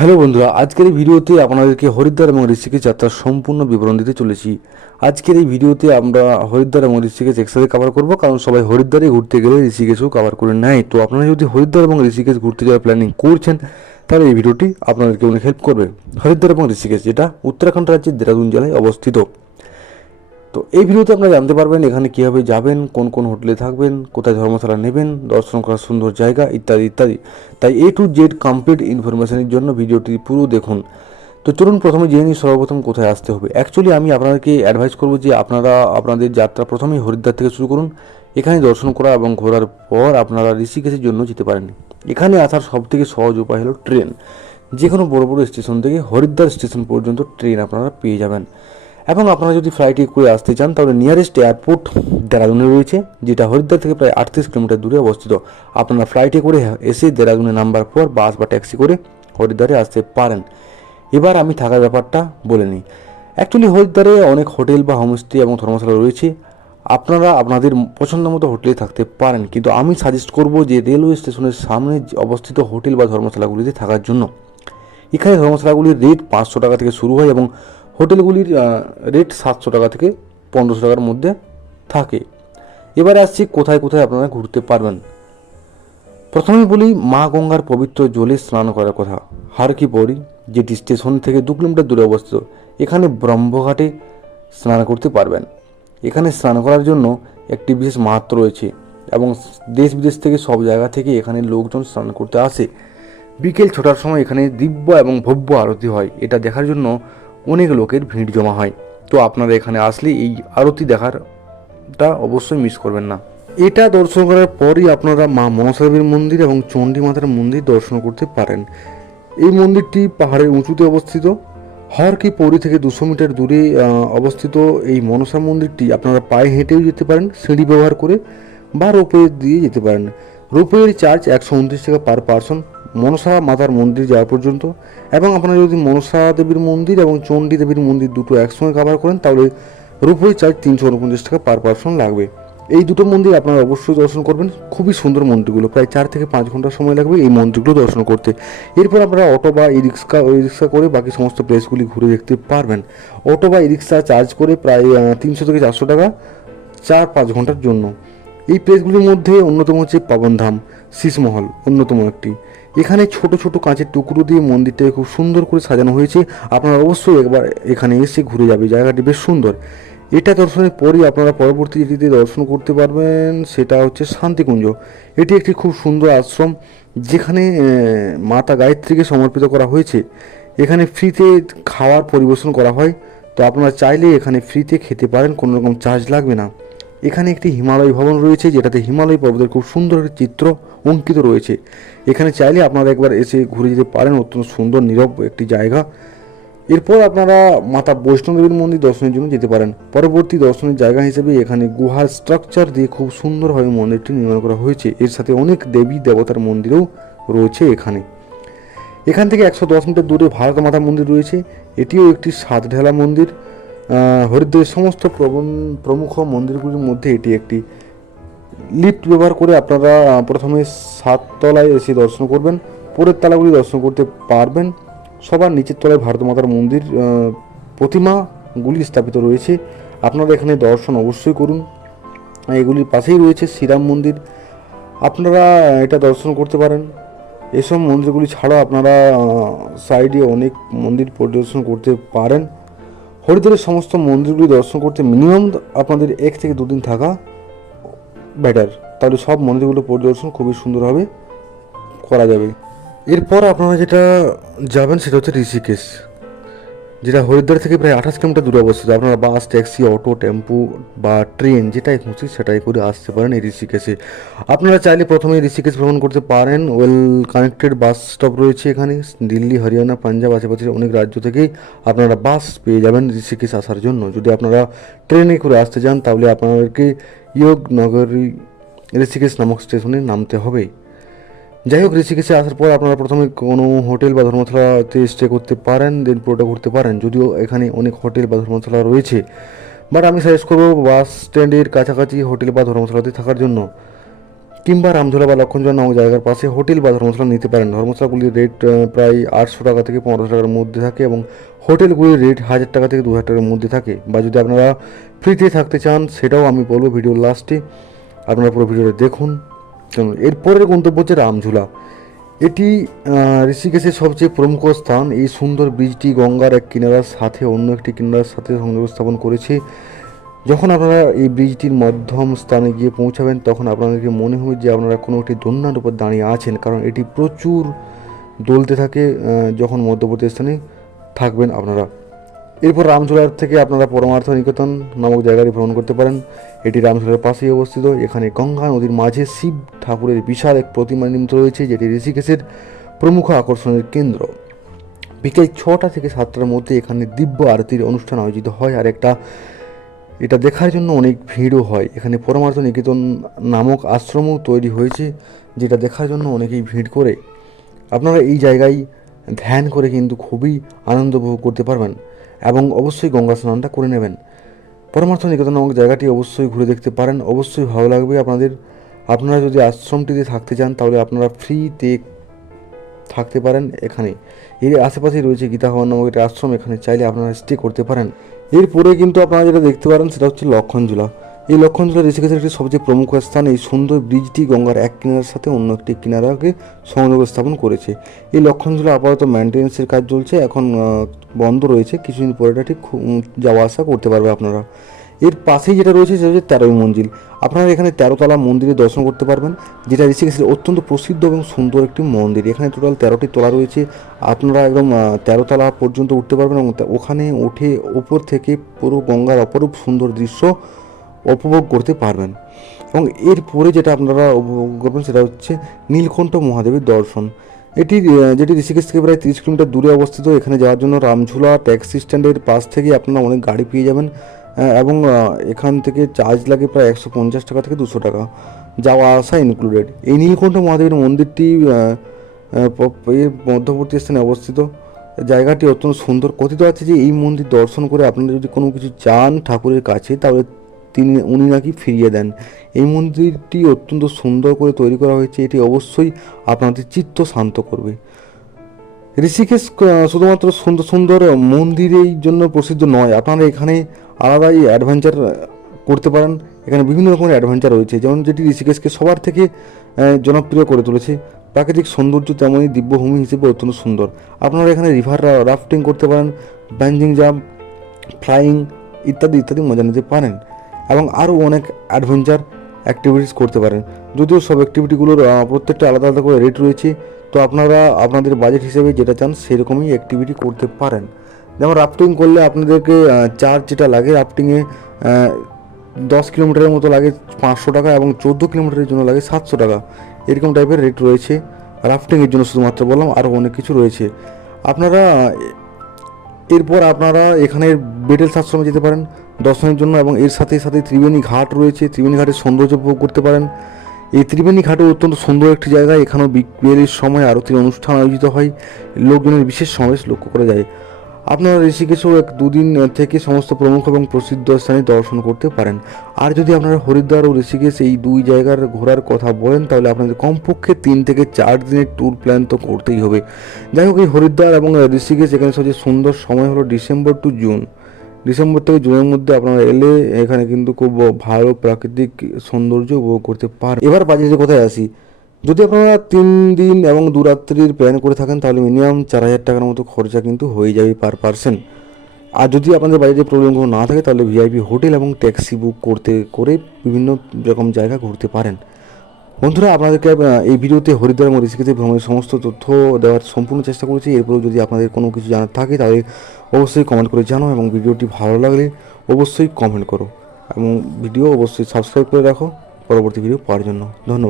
Hello বন্ধুরা, আজকের এই ভিডিওতে আপনাদেরকে হরিদ্বার এবং ঋষিকেশ যাত্রার সম্পূর্ণ বিবরণ দিতে চলেছি। আজকের এই ভিডিওতে আমরা হরিদ্বার এবং ঋষিকেশ একসাথে কভার করব, কারণ সবাই হরিদ্বারে ঘুরতে গেলে ঋষিকেশও কভার করে নেয়। তো আপনারা যদি হরিদ্বার এবং ঋষিকেশ ঘুরতে যাওয়ার প্ল্যানিং করছেন, তাহলে এই ভিডিওটি আপনাদেরকে অনেক হেল্প করবে। হরিদ্বার এবং ঋষিকেশ, যেটা উত্তরাখণ্ড রাজ্যের দেরাদুন জেলায় অবস্থিত। তো এই ভিডিওতে আপনারা জানতে পারবেন এখানে কীভাবে যাবেন, কোন কোন হোটেলে থাকবেন, কোথায় ধর্মশালা নেবেন, দর্শন করার সুন্দর জায়গা ইত্যাদি ইত্যাদি। তাই A to Z কমপ্লিট ইনফরমেশনের জন্য ভিডিওটি পুরো দেখুন। তো চলুন প্রথমে জেনে নিই সর্বপ্রথম কোথায় আসতে হবে। অ্যাকচুয়ালি আমি আপনাদেরকে অ্যাডভাইস করবো যে আপনারা আপনাদের যাত্রা প্রথমেই হরিদ্বার থেকে শুরু করুন। এখানে দর্শন করা এবং ঘোরার পর আপনারা ঋষিকেশের জন্য যেতে পারেন। এখানে আসার সবথেকে সহজ উপায় হলো ট্রেন। যে কোনো বড় বড় স্টেশন থেকে হরিদ্বার স্টেশন পর্যন্ত ট্রেন আপনারা পেয়ে যাবেন। এবং আপনারা যদি ফ্লাইটে করে আসতে চান, তাহলে নিয়ারেস্ট এয়ারপোর্ট দেরাদুনে রয়েছে, যেটা হরিদ্বার থেকে প্রায় 38 কিলোমিটার দূরে অবস্থিত। আপনারা ফ্লাইটে করে এসে দেরাদুনে নামবার পর বাস বা ট্যাক্সি করে হরিদ্বারে আসতে পারেন। এবার আমি থাকার ব্যাপারটা বলে নিই। অ্যাকচুয়ালি হরিদ্বারে অনেক হোটেল বা হোমস্টে এবং ধর্মশালা রয়েছে। আপনারা আপনাদের পছন্দ মতো হোটেলে থাকতে পারেন, কিন্তু আমি সাজেস্ট করব যে রেলওয়ে স্টেশনের সামনে অবস্থিত হোটেল বা ধর্মশালাগুলিতে থাকার জন্য। এখানে ধর্মশালাগুলির রেট 500 টাকা থেকে শুরু হয় এবং হোটেলগুলির রেট 700 টাকা থেকে 1500 টাকার মধ্যে থাকে। এবারে আসছি কোথায় কোথায় আপনারা ঘুরতে পারবেন। প্রথমে বলি মা গঙ্গার পবিত্র জলে স্নান করার কথা। হার কি পৌরি, যেটি স্টেশন থেকে 2 কিলোমিটার দূরে অবস্থিত। এখানে ব্রহ্মঘাটে স্নান করতে পারবেন। এখানে স্নান করার জন্য একটি বিশেষ মাহাত্ম্য রয়েছে এবং দেশ বিদেশ থেকে সব জায়গা থেকে এখানে লোকজন স্নান করতে আসে। বিকেল 6টার সময় এখানে দিব্য এবং ভব্য আরতি হয়। এটা দেখার জন্য অনেক লোকের ভিড় জমা হয়। তো আপনারা এখানে আসলে এই আরতি দেখারটা অবশ্যই মিস করবেন না। এটা দর্শন করার পরই আপনারা মা মনসা দেবীর মন্দির এবং চণ্ডী মাতার মন্দির দর্শন করতে পারেন। এই মন্দিরটি পাহাড়ের উঁচুতে অবস্থিত। হর কি পৌরি থেকে 200 মিটার দূরে অবস্থিত এই মনসা মন্দিরটি আপনারা পায়ে হেঁটেও যেতে পারেন, সিঁড়ি ব্যবহার করে, বা রোপওয়ে দিয়ে যেতে পারেন। রোপওয়ের চার্জ 129 টাকা পার পারসন মনসা মাতার মন্দির যাওয়া পর্যন্ত। এবং আপনারা যদি মনসা দেবীর মন্দির এবং চণ্ডী দেবীর মন্দির দুটো একসঙ্গে কভার করেন, তাহলে রোপওয়ে চার্জ 349 টাকা পার পারসন লাগবে। এই দুটো মন্দির আপনারা অবশ্যই দর্শন করবেন। খুবই সুন্দর মন্দিরগুলো, প্রায় 4 থেকে 5 ঘন্টা সময় লাগবে এই মন্দিরগুলো দর্শন করতে। এরপর আপনারা অটো বা ই রিক্সা করে বাকি সমস্ত প্লেসগুলি ঘুরে দেখতে পারবেন। অটো বা ই রিক্সা চার্জ করে প্রায় 300 থেকে 400 টাকা 4-5 ঘন্টার জন্য। এই প্লেসগুলির মধ্যে অন্যতম হচ্ছে পাবনধাম, শীষমহল অন্যতম একটি। এখানে ছোট ছোট কাঁচের টুকরো দিয়ে মন্দিরটাকে খুব সুন্দর করে সাজানো হয়েছে। আপনারা অবশ্যই একবার এখানে এসে ঘুরে যাবে, জায়গাটি বেশ সুন্দর। এটা দর্শনের পরই আপনারা পরবর্তী যেটিতে দর্শন করতে পারবেন, সেটা হচ্ছে শান্তিকুঞ্জ। এটি একটি খুব সুন্দর আশ্রম, যেখানে মাতা গায়ত্রীকে সমর্পিত করা হয়েছে। এখানে ফ্রিতে খাওয়ার পরিবেশন করা হয়। তো আপনারা চাইলে এখানে ফ্রিতে খেতে পারেন, কোনো রকম চার্জ লাগবে না। এখানে একটি হিমালয় ভবন রয়েছে, যেটাতে হিমালয় পর্বতের খুব সুন্দর একটি চিত্র অঙ্কিত রয়েছে। এখানে চাইলে আপনারা একবার এসে ঘুরে যেতে পারেন, অত্যন্ত সুন্দর নীরব একটি জায়গা। এরপর আপনারা মাতা বৈষ্ণোদেবীর মন্দির দর্শনের জন্য যেতে পারেন। পরবর্তী দর্শনের জায়গা হিসেবে এখানে গুহার স্ট্রাকচার দিয়ে খুব সুন্দরভাবে মন্দিরটি নির্মাণ করা হয়েছে। এর সাথে অনেক দেবী দেবতার মন্দিরও রয়েছে এখানে। এখান থেকে 110 মিটার দূরে ভারত মাতা মন্দির রয়েছে। এটিও একটি সাত ঢালা মন্দির। হরিদ্বারের সমস্ত প্রমুখ মন্দিরগুলির মধ্যে এটি একটি। লিফট ব্যবহার করে আপনারা প্রথমে 7 তলায় এসে দর্শন করবেন, পরের তলাগুলি দর্শন করতে পারবেন। সবার নিচের তলায় ভারত মাতার মন্দির প্রতিমাগুলি স্থাপিত রয়েছে। আপনারা এখানে দর্শন অবশ্যই করুন। এগুলির পাশেই রয়েছে শ্রীরাম মন্দির, আপনারা এটা দর্শন করতে পারেন। এসব মন্দিরগুলি ছাড়াও আপনারা সাইডে অনেক মন্দির পরিদর্শন করতে পারেন। হরিদ্বারের সমস্ত মন্দিরগুলি দর্শন করতে মিনিমাম আপনাদের 1 থেকে 2 দিন থাকা বেটার, তাহলে সব মন্দিরগুলো পরিদর্শন খুবই সুন্দরভাবে করা যাবে। এরপর আপনারা যেটা যাবেন সেটা হচ্ছে ঋষিকেশ, যেটা হরিদ্বার থেকে প্রায় 28 কিলোমিটার দূরে অবস্থিত। আপনারা বাস, ট্যাক্সি, অটো, টেম্পু বা ট্রেন যেটাই খুশি সেটাই করে আসতে পারেন এই ঋষিকেশে। আপনারা চাইলে প্রথমে ঋষিকেশ ভ্রমণ করতে পারেন। ওয়েল কানেক্টেড বাস স্টপ রয়েছে এখানে। দিল্লি, হরিয়ানা, পাঞ্জাব আশেপাশের অনেক রাজ্য থেকেই আপনারা বাস পেয়ে যাবেন ঋষিকেশ আসার জন্য। যদি আপনারা ট্রেনে করে আসতে চান, তাহলে আপনাদেরকে ইয়োগনগরী ঋষিকেশ নামক স্টেশনে নামতে হবে। যাই হোক, ঋষিকেশে আসার পর আপনারা প্রথমে কোনো হোটেল বা ধর্মশালাতে স্টে করতে পারেন, দেন পুরোটা ঘুরতে পারেন। যদিও এখানে অনেক হোটেল বা ধর্মশালা রয়েছে, বাট আমি সাজেস্ট করবো বাস স্ট্যান্ডের কাছাকাছি হোটেল বা ধর্মশালাতে থাকার জন্য। কিংবা রামঝোলা বা লক্ষণঝোলা নামক জায়গার পাশে হোটেল বা ধর্মশালা নিতে পারেন। ধর্মশালাগুলির রেট প্রায় 800 টাকা থেকে 1500 টাকার মধ্যে থাকে এবং হোটেলগুলির রেট 1000 টাকা থেকে 2000 টাকার মধ্যে থাকে। বা যদি আপনারা ফ্রিতে থাকতে চান সেটাও আমি বলবো ভিডিওর লাস্টে, আপনারা পুরো ভিডিওটা দেখুন। এরপরের গন্তব্য হচ্ছে রামঝোলা। এটি ঋষিকেশের সবচেয়ে প্রমুখ স্থান। এই সুন্দর ব্রিজটি গঙ্গার এক কিনারার সাথে অন্য একটি কিনারার সাথে সংযোগ স্থাপন করেছে। যখন আপনারা এই ব্রিজটির মধ্যম স্থানে গিয়ে পৌঁছাবেন তখন আপনাদেরকে মনে হবে যে আপনারা কোনো একটি দোলনার উপর দাঁড়িয়ে আছেন, কারণ এটি প্রচুর দোলতে থাকে যখন মধ্যবর্তী স্থানে থাকবেন আপনারা। এরপর রামঝোলার থেকে আপনারা পরমার্থ নিকেতন নামক জায়গাটি ভ্রমণ করতে পারেন। এটি রামঝোলার পাশেই অবস্থিত। এখানে গঙ্গা নদীর মাঝে শিব ঠাকুরের বিশাল এক প্রতিমা নির্মিত রয়েছে, যেটি ঋষিকেশের প্রমুখ আকর্ষণের কেন্দ্র। বিকেল 6টা থেকে 7টার মধ্যে এখানে দিব্য আরতির অনুষ্ঠান আয়োজিত হয়, আর এটা দেখার জন্য অনেক ভিড়ও হয়। এখানে পরমার্থ নিকেতন নামক আশ্রমও তৈরি হয়েছে, যেটা দেখার জন্য অনেকেই ভিড় করে। আপনারা এই জায়গায় ধ্যান করে কিন্তু খুবই আনন্দ উপভোগ করতে পারবেন এবং অবশ্যই গঙ্গা স্নানটা করে নেবেন। পরমার্থ নিকেতন নামক জায়গাটি অবশ্যই ঘুরে দেখতে পারেন, অবশ্যই ভালো লাগবে আপনাদের। আপনারা যদি আশ্রমটিতে থাকতে চান তাহলে আপনারা ফ্রিতে থাকতে পারেন এখানে। এর আশেপাশেই রয়েছে গীতা ভবন নামক একটি আশ্রম, এখানে চাইলে আপনারা স্টে করতে পারেন। এরপরে কিন্তু আপনারা যেটা দেখতে পারেন সেটা হচ্ছে লক্ষণঝোলা। এই লক্ষণঝোলা ঋষিকেশের একটি সবচেয়ে প্রমুখ স্থান। এই সুন্দর ব্রিজটি গঙ্গার এক কিনারার সাথে অন্য একটি কিনারাকে সংযোগ স্থাপন করেছে। এই লক্ষণঝোলা আপাতত মেনটেন্যান্সের কাজ চলছে, এখন বন্ধ রয়েছে। কিছুদিন পরে এটা ঠিক যাওয়া আসা করতে পারবে আপনারা। এর পাশেই যেটা রয়েছে সেটা হচ্ছে 13 মঞ্জিল। আপনারা এখানে 13তলা মন্দিরে দর্শন করতে পারবেন, যেটা ঋষিকেশের অত্যন্ত প্রসিদ্ধ এবং সুন্দর একটি মন্দির। এখানে টোটাল 13টি তলা রয়েছে। আপনারা একদম 13তলা পর্যন্ত উঠতে পারবেন এবং ওখানে উঠে ওপর থেকে পুরো গঙ্গার অপরূপ সুন্দর দৃশ্য উপভোগ করতে পারবেন। এবং এরপরে যেটা আপনারা উপভোগ করবেন সেটা হচ্ছে নীলকণ্ঠ মহাদেবের দর্শন। যেটি ঋষিকেশ থেকে প্রায় 30 কিলোমিটার দূরে অবস্থিত। এখানে যাওয়ার জন্য রামঝোলা ট্যাক্সি স্ট্যান্ডের পাশ থেকে আপনারা অনেক গাড়ি পেয়ে যাবেন এবং এখান থেকে চার্জ লাগে প্রায় 150 টাকা থেকে 200 টাকা, যাওয়া আসা ইনক্লুডেড। এই নীলকণ্ঠ মহাদেবের মন্দিরটি এর মধ্যবর্তী স্থানে অবস্থিত। জায়গাটি অত্যন্ত সুন্দর। কথিত আছে যে এই মন্দির দর্শন করে আপনারা যদি কোনো কিছু চান ঠাকুরের কাছে তাহলে উনি নাকি ফিরিয়ে দেন। এই মন্দিরটি অত্যন্ত সুন্দর করে তৈরি করা হয়েছে। এটি অবশ্যই আপনাদের চিত্ত শান্ত করবে। ঋষিকেশ শুধুমাত্র সুন্দর সুন্দর মন্দিরের জন্য প্রসিদ্ধ নয়, আপনারা এখানে আলাদাই অ্যাডভেঞ্চার করতে পারেন। এখানে বিভিন্ন রকমের অ্যাডভেঞ্চার রয়েছে, যেমন যেটি ঋষিকেশকে সবার থেকে জনপ্রিয় করে তুলেছে। প্রাকৃতিক সৌন্দর্য তেমনই দিব্যভূমি হিসেবে অত্যন্ত সুন্দর। আপনারা এখানে রিভার রাফটিং করতে পারেন, ব্যাঞ্জিং জাম্প, ফ্লাইং ইত্যাদি ইত্যাদি মজা নিতে পারেন এবং আরও অনেক অ্যাডভেঞ্চার অ্যাক্টিভিটিস করতে পারেন। যদিও সব অ্যাক্টিভিটিগুলোর প্রত্যেকটা আলাদা আলাদা করে রেট রয়েছে, তো আপনারা আপনাদের বাজেট হিসেবে যেটা চান সেরকমই অ্যাক্টিভিটি করতে পারেন। যেমন রাফটিং করলে আপনাদেরকে চার্জ যেটা লাগে রাফটিংয়ে 10 কিলোমিটারের মতো লাগে 500 টাকা এবং 14 কিলোমিটারের জন্য লাগে 700 টাকা। এরকম টাইপের রেট রয়েছে রাফটিংয়ের জন্য, শুধুমাত্র বললাম, আরও অনেক কিছু রয়েছে। আপনারা এরপর আপনারা এখানে বেটেলস আশ্রমে যেতে পারেন দর্শনের জন্য এবং এর সাথে সাথে ত্রিবেণী ঘাট রয়েছে। ত্রিবেণী ঘাটের সৌন্দর্য উপভোগ করতে পারেন। এই ত্রিবেণী ঘাটও অত্যন্ত সুন্দর একটি জায়গা। এখানেও বিকেলের সময় আরতির অনুষ্ঠান আয়োজিত হয়, লোকজনের বিশেষ সমাবেশ লক্ষ্য করা যায়। আপনারা ঋষিকেশেও 2 দিন থেকে সমস্ত প্রমুখ এবং প্রসিদ্ধ স্থানে দর্শন করতে পারেন। আর যদি আপনারা হরিদ্বার ও ঋষিকেশ এই 2 জায়গার ঘোরার কথা বলেন তাহলে আপনাদের কমপক্ষে 3 থেকে 4 দিনের ট্যুর প্ল্যান তো করতেই হবে। যাই হোক, এই হরিদ্বার এবং ঋষিকেশ এখানে সবচেয়ে সুন্দর সময় হলো ডিসেম্বর টু জুন। ডিসেম্বর থেকে জুনের মধ্যে আপনারা এলে এখানে কিন্তু খুব ভালো প্রাকৃতিক সৌন্দর্য উপভোগ করতে পারেন। এবার বাজেটের কথায় আসি। যদি আপনারা 3 দিন এবং 2 রাত্রির প্ল্যান করে থাকেন তাহলে মিনিমাম 4000 টাকার মতো খরচা কিন্তু হয়ে যাবে পার পারসন। আর যদি আপনাদের বাজেটের প্রবলেম কোনো না থাকে তাহলে ভিআইপি হোটেল এবং ট্যাক্সি বুক করে বিভিন্ন রকম জায়গা ঘুরতে পারেন। বন্ধুরা, আপনাদেরকে এই ভিডিওতে হরিদ্বার এবং ঋষিকেশের ভ্রমণের সমস্ত তথ্য দেওয়ার সম্পূর্ণ চেষ্টা করেছি। এরপরেও যদি আপনাদের কোনো কিছু জানার থাকে তাহলে অবশ্যই কমেন্ট করে জানাও এবং ভিডিওটি ভালো লাগলে অবশ্যই কমেন্ট করো এবং ভিডিও অবশ্যই সাবস্ক্রাইব করে রাখো পরবর্তী ভিডিও পাওয়ার জন্য। ধন্যবাদ।